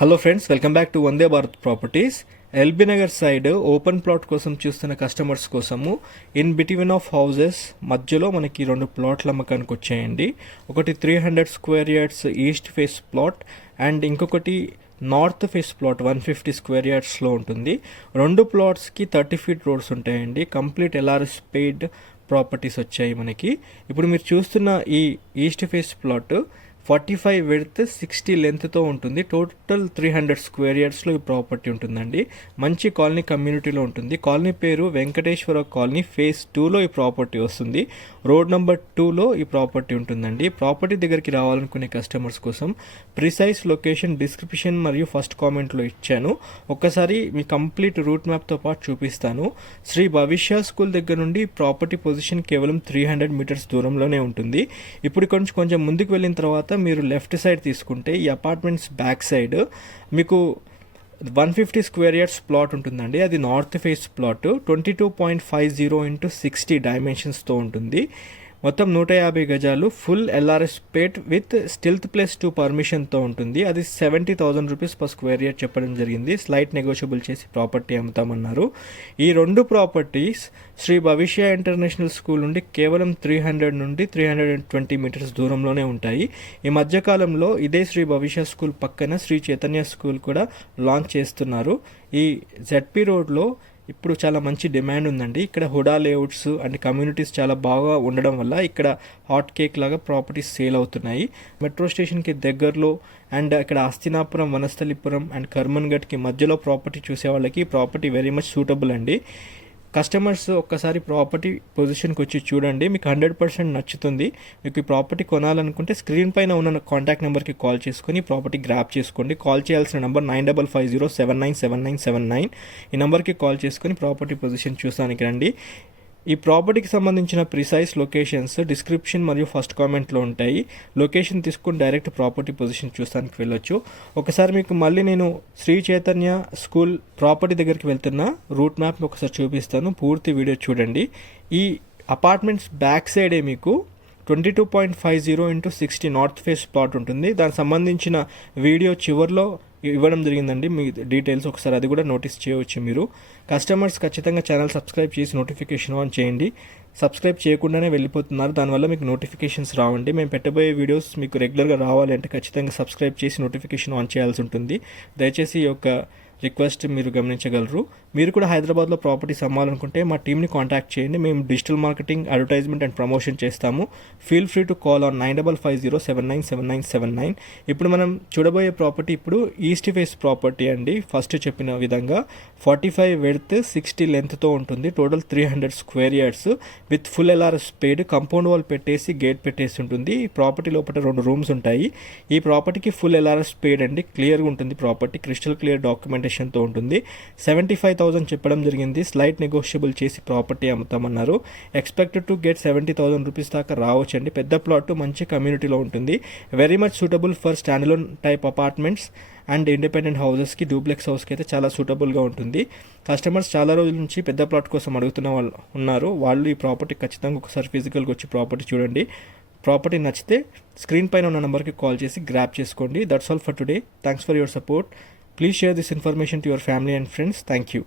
Hello friends, welcome back to Vande Bharat properties. LB Nagar side open plot కోసం చూస్తున్న customers కోసము in between of houses మధ్యలో మనకి 2 ప్లాట్లు అమ్మకానికి వచ్చాయండి. ఒకటి 300 square yards east phase plot and ఇంకొకటి నార్త్ ఫేస్ ప్లాట్ 150 స్క్వేర్ యార్డ్స్లో ఉంటుంది. 2 ప్లాట్స్కి 30 ఫీట్ రోడ్స్ ఉంటాయండి. కంప్లీట్ ఎల్ఆర్ఎస్ పెయిడ్ ప్రాపర్టీస్ వచ్చాయి మనకి. ఇప్పుడు మీరు చూస్తున్న ఈ ఈస్ట్ ఫేస్ ప్లాట్ 45 విడ్త్ 60 లెంత్తో ఉంటుంది. టోటల్ 300 స్క్వేర్ యార్డ్స్లో ఈ ప్రాపర్టీ ఉంటుందండి. మంచి కాలనీ కమ్యూనిటీలో ఉంటుంది. కాలనీ పేరు వెంకటేశ్వర కాలనీ. ఫేజ్ 2లో ఈ ప్రాపర్టీ వస్తుంది. రోడ్ నెంబర్ 2లో ఈ ప్రాపర్టీ ఉంటుందండి. ప్రాపర్టీ దగ్గరికి రావాలనుకునే కస్టమర్స్ కోసం ప్రిసైజ్ లొకేషన్ డిస్క్రిప్షన్ మరియు ఫస్ట్ కామెంట్లో ఇచ్చాను. ఒక్కసారి మీ కంప్లీట్ రూట్ మ్యాప్తో పాటు చూపిస్తాను. శ్రీ భవిష్య స్కూల్ దగ్గర నుండి ప్రాపర్టీ పొజిషన్ కేవలం 300 మీటర్స్ దూరంలోనే ఉంటుంది. ఇప్పుడు కొంచెం ముందుకు వెళ్ళిన తర్వాత మీరు లెఫ్ట్ సైడ్ తీసుకుంటే ఈ అపార్ట్మెంట్స్ బ్యాక్ సైడ్ మీకు 150 స్క్వేర్ యార్డ్స్ ప్లాట్ ఉంటుందండి. అది నార్త్ ఫేస్ ప్లాట్ 22.50 x 60 డైమెన్షన్స్తో ఉంటుంది. మొత్తం 150 గజాలు ఫుల్ ఎల్ఆర్ఎస్ పేట్ విత్ స్టిల్త్ +2 పర్మిషన్తో ఉంటుంది. అది 70,000 రూపీస్ పర్ స్క్వేర్ యార్డ్ చెప్పడం జరిగింది. స్లైట్ నెగోషియబుల్ చేసి ప్రాపర్టీ అమ్ముతామన్నారు. ఈ 2 ప్రాపర్టీస్ శ్రీ భవిష్య ఇంటర్నేషనల్ స్కూల్ నుండి కేవలం 300 నుండి 320 మీటర్స్ దూరంలోనే ఉంటాయి. ఈ మధ్యకాలంలో ఇదే శ్రీ భవిష్య స్కూల్ పక్కన శ్రీ చైతన్య స్కూల్ కూడా లాంచ్ చేస్తున్నారు. ఈ జెడ్పీ రోడ్లో ఇప్పుడు చాలా మంచి డిమాండ్ ఉందండి. ఇక్కడ హుడా లేఅవుట్స్ అండ్ కమ్యూనిటీస్ చాలా బాగా ఉండడం వల్ల ఇక్కడ హాట్ కేక్ లాగా ప్రాపర్టీస్ సేల్ అవుతున్నాయి. మెట్రో స్టేషన్కి దగ్గరలో అండ్ ఇక్కడ ఆస్తినాపురం, వనస్థలిపురం అండ్ కర్మన్ఘట్కి మధ్యలో ప్రాపర్టీ చూసే వాళ్ళకి ఈ ప్రాపర్టీ వెరీ మచ్ సూటబుల్ అండి. కస్టమర్స్ ఒక్కసారి ప్రాపర్టీ పొజిషన్కి వచ్చి చూడండి, మీకు 100% నచ్చుతుంది. మీకు ఈ ప్రాపర్టీ కొనాలనుకుంటే స్క్రీన్ పైన ఉన్న కాంటాక్ట్ నెంబర్కి కాల్ చేసుకొని ప్రాపర్టీ గ్రాప్ చేసుకోండి. కాల్ చేయాల్సిన నెంబర్ 9550797979. ఈ నెంబర్కి కాల్ చేసుకొని ప్రాపర్టీ పొజిషన్ చూసానికి రండి. ఈ ప్రాపర్టీకి సంబంధించిన ప్రిసైజ్ లొకేషన్స్ డిస్క్రిప్షన్ మరియు ఫస్ట్ కామెంట్లో ఉంటాయి. లొకేషన్ తీసుకుని డైరెక్ట్ ప్రాపర్టీ పొజిషన్ చూస్తానికి వెళ్ళొచ్చు. ఒకసారి మీకు మళ్ళీ నేను శ్రీ చైతన్య స్కూల్ ప్రాపర్టీ దగ్గరికి వెళ్తున్న రూట్ మ్యాప్ని ఒకసారి చూపిస్తాను. పూర్తి వీడియో చూడండి. ఈ అపార్ట్మెంట్స్ బ్యాక్ సైడే మీకు 22.50 x 60 నార్త్ ఫేస్ ప్లాట్ ఉంటుంది. దానికి సంబంధించిన వీడియో చివరిలో ఇవ్వడం జరిగిందండి. మీ డీటెయిల్స్ ఒకసారి అది కూడా నోటీస్ చేయవచ్చు. మీరు కస్టమర్స్ ఖచ్చితంగా ఛానల్ సబ్స్క్రైబ్ చేసి నోటిఫికేషన్ ఆన్ చేయండి. సబ్స్క్రైబ్ చేయకుండానే వెళ్ళిపోతున్నారు, దానివల్ల మీకు నోటిఫికేషన్స్ రావండి. మేము పెట్టబోయే వీడియోస్ మీకు రెగ్యులర్గా రావాలి అంటే ఖచ్చితంగా సబ్స్క్రైబ్ చేసి నోటిఫికేషన్ ఆన్ చేయాల్సి ఉంటుంది. దయచేసి ఈ యొక్క రిక్వెస్ట్ మీరు గమనించగలరు. మీరు కూడా హైదరాబాద్లో ప్రాపర్టీస్ అమ్మాలనుకుంటే మా టీమ్ని కాంటాక్ట్ చేయండి. మేము digital marketing, advertisement and promotion చేస్తాము. Feel free to call on 9550797979. ఇప్పుడు మనం చూడబోయే ప్రాపర్టీ ఇప్పుడు ఈస్ట్ ఫేస్ ప్రాపర్టీ అండి. ఫస్ట్ చెప్పిన విధంగా 45 విడ్త్ 60 లెంత్తో ఉంటుంది. Total 300 square yards with full LRS paid. Compound wall పెట్టేసి గేట్ పెట్టేసి ఉంటుంది. ఈ ప్రాపర్టీ లోపల 2 రూమ్స్ ఉంటాయి. ఈ ప్రాపర్టీకి ఫుల్ ఎల్ఆర్ఎస్ పేడ్ అండి. క్లియర్గా ఉంటుంది ప్రాపర్టీ. క్రిస్టల్ క్లియర్ డాక్యుమెంటేషన్తో ఉంటుంది. 75,000 చెప్పడం జరిగింది. స్లైట్ నెగోషియబుల్ చేసి ప్రాపర్టీ అమ్ముతామన్నారు. ఎక్స్పెక్టెడ్ టు గెట్ 70,000 రూపీస్ దాకా రావచ్చండి. పెద్ద ప్లాట్, మంచి కమ్యూనిటీలో ఉంటుంది. Very much suitable for standalone type apartments and independent హౌసెస్కి, డూప్లెక్స్ హౌస్కి అయితే చాలా సూటబుల్గా ఉంటుంది. కస్టమర్స్ చాలా రోజుల నుంచి పెద్ద ప్లాట్ కోసం అడుగుతున్న వాళ్ళు ఉన్నారు. వాళ్ళు ఈ ప్రాపర్టీ ఖచ్చితంగా ఒకసారి ఫిజికల్గా వచ్చి ప్రాపర్టీ చూడండి. ప్రాపర్టీ నచ్చితే స్క్రీన్ పైన ఉన్న నెంబర్కి కాల్ చేసి గ్రాప్ చేసుకోండి. That's all for today. Thanks for your support. Please share this information to your family and friends. Thank you.